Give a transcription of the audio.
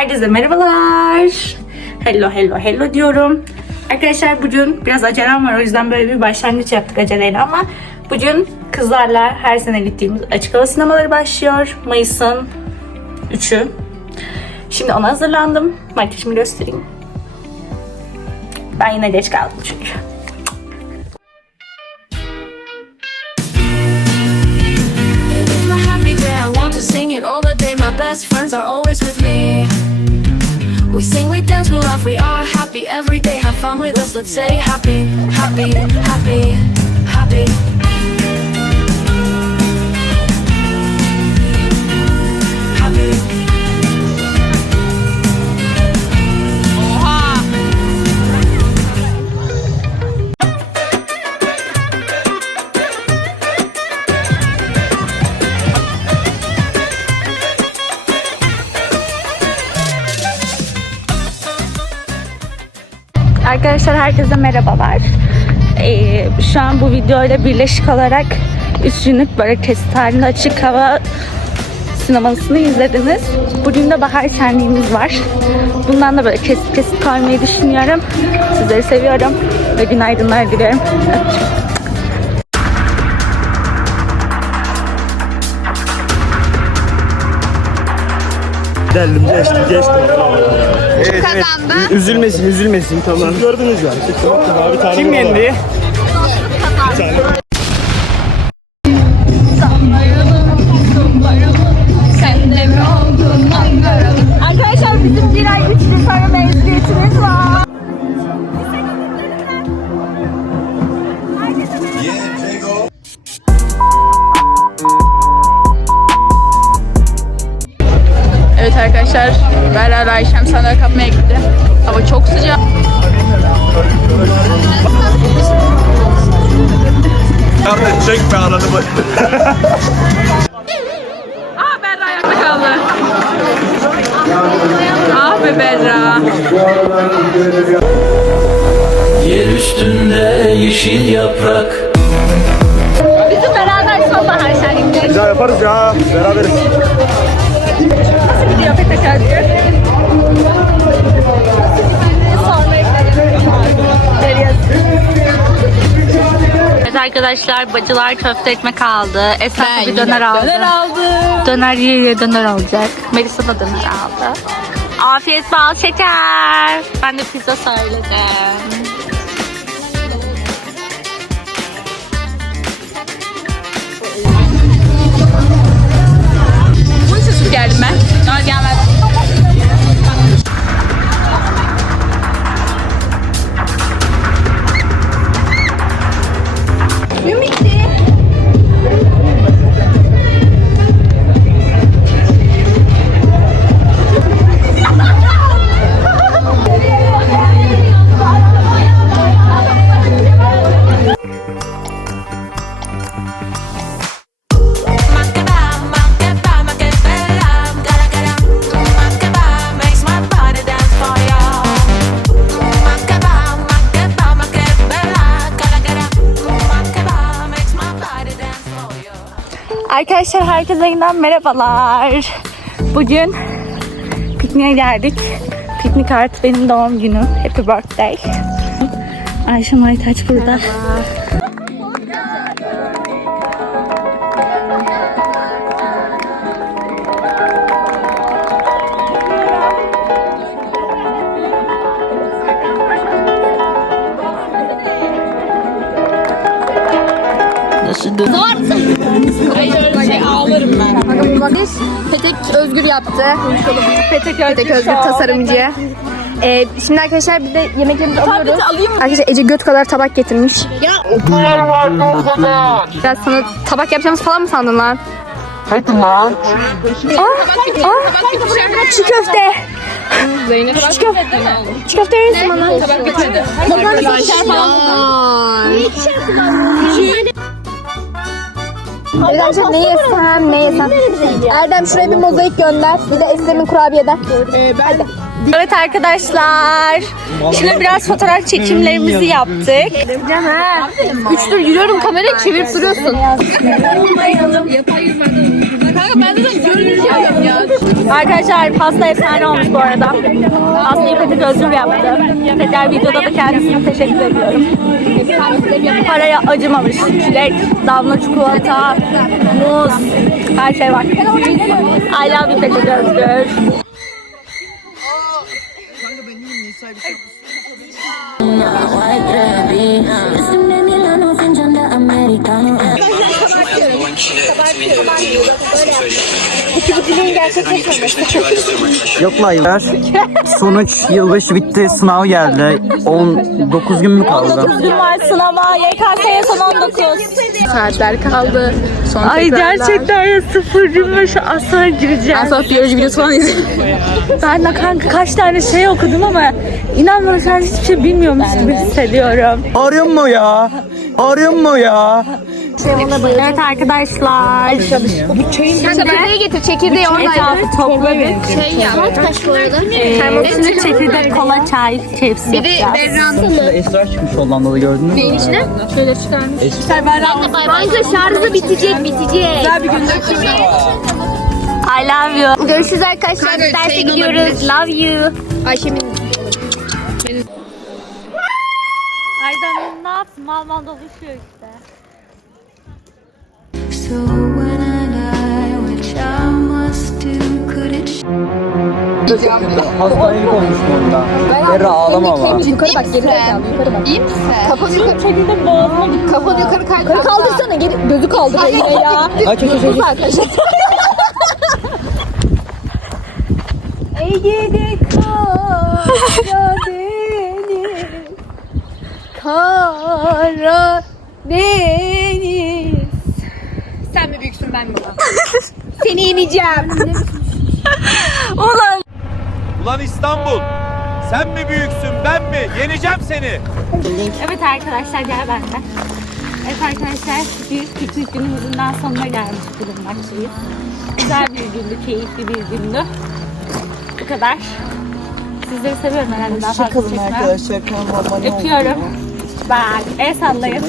Herkese merhabalar. Hello hello hello diyorum. Arkadaşlar bugün biraz acelem var o yüzden böyle bir başlangıç yaptık aceleyle ama bugün kızlarla her sene gittiğimiz açık hava sinemaları başlıyor. Mayıs'ın 3'ü. Şimdi ona hazırlandım. Makyajımı göstereyim. Ben yine geç kaldım çünkü. Best friends are always with me. We sing, we dance, we laugh, we are happy every day. Have fun with us, let's say happy, happy, happy, happy. Arkadaşlar herkese merhabalar. Ee, şu an bu videoyla birleşik olarak 3 günlük böyle kesit halinde açık hava sinemasını izlediniz. Bugün de bahar şenliğimiz var. Bundan da böyle kesit kesit koymayı düşünüyorum. Sizleri seviyorum ve günaydınlar diliyorum. Öpüyorum. Deldim geçti geçti. Evet, Kazandı. Üzülmesin üzülmesin tamam. Siz gördünüz yani. Kim yendi? Arkadaşlar, Berra Ayşem sandalye kapmaya gitti. Hava çok sıcak. Nerede çekme ananı bak. Aa Berra ayakta kaldı. Ah be Berra. Yer üstünde yeşil yaprak Bizim beraber son bahar şenlikleri. Daha yaparız ya. Beraberiz. Nasıl gidiyor Özgür? Sonra Evet arkadaşlar bacılar köfte ekmek aldı. Esat bir döner aldı. Döner aldı. Döner yiye yiye döner alacak. Melisa da döner aldı. Afiyet bal şeker. Ben de pizza söyledim. Geldim ben. Daha Arkadaşlar herkese yeniden merhabalar. Bugün pikniğe geldik. Piknik artı benim doğum günüm. Happy birthday. Ayşe Aytaç burada. Petek Özgür yaptı. Petek Petek Özgür tasarımcı. Ee, şimdi arkadaşlar biz de yemeklerimizi alıyoruz. Arkadaşlar Ece göt kadar tabak getirmiş. Ya Biraz sana tabak yapacağımız falan mı sandın lan? Hadi lan. Aa, aa, çiğ köfte. Çiğ köfte. Çiğ köfte verirsin bana. Tabak getirdi. Evet arkadaşlar ne yesem ne yesem. Erdem şuraya bir mozaik gönder. Bir de Eslem'in kurabiyeden. Hadi. Evet arkadaşlar. Şimdi biraz fotoğraf çekimlerimizi yaptık. Üçtür yürüyorum kamerayı çevirip duruyorsun. Arkadaşlar pasta efsane olmuş bu arada. Pastayı Fethi Gözür yaptı. Fethi videoda da kendisine teşekkür ediyorum. Paraya acımamış. Çilek, damla çikolata, muz, her şey var. I love güveneyim Nisa'ya bir şey Madre es un americano. Yok lan yıllar. Sonuç yılbaşı bitti. Sınav geldi. 19 gün mü kaldı? Gün var sınava, YKS'ye son 19. Saatler kaldı. Son Ay tekrarlar. gerçekten ya sıfır gün başı asla gireceğim. Sabah biyoloji videosu falan izledim. Ben de kanka kaç tane şey okudum ama inan bana sen hiçbir şey bilmiyormuş gibi hissediyorum. Arıyor mu ya? Arıyor mu ya? Evet arkadaşlar. Çekirdeği getir çekirdeği oradan. Etrafı topladık. Şey ya. Kaç bu arada? Termosunu çekirdek kola çay hepsi yapacağız. Esrar çıkmış Hollanda'da gördün mü? Neyin içine? Şöyle çıkarmış. Kanka şarjı bitecek bitecek. Bir I love you. Görüşürüz arkadaşlar. Biz derse gidiyoruz. Love you. Ayşe'min Aydan ne yapsın? Mal mal dolaşıyor olmuşum orada. Berra ağlama ama. yukarı bak geri zekalı yukarı bak. İyi misin? Kafanı yukarı. Çekirdeğim boğazıma gitti. Kafanı yukarı kaldır. Yukarı kaldırsana geri gözü kaldır yine ya. Aç aç aç. aç. Ege'de kara deniz Kara deniz Ben mi baba? Seni yeneceğim. Ulan. Ulan İstanbul! Sen mi büyüksün ben mi? Yeneceğim seni. Evet arkadaşlar gel benden. Evet arkadaşlar bir piknik günümüzün daha sonuna gelmiş bulunmaktayız. Güzel bir gündü, keyifli bir gündü. Bu kadar. Sizleri seviyorum herhalde daha fazla çekmem. arkadaşlar. Öpüyorum. Bye. El sallayın.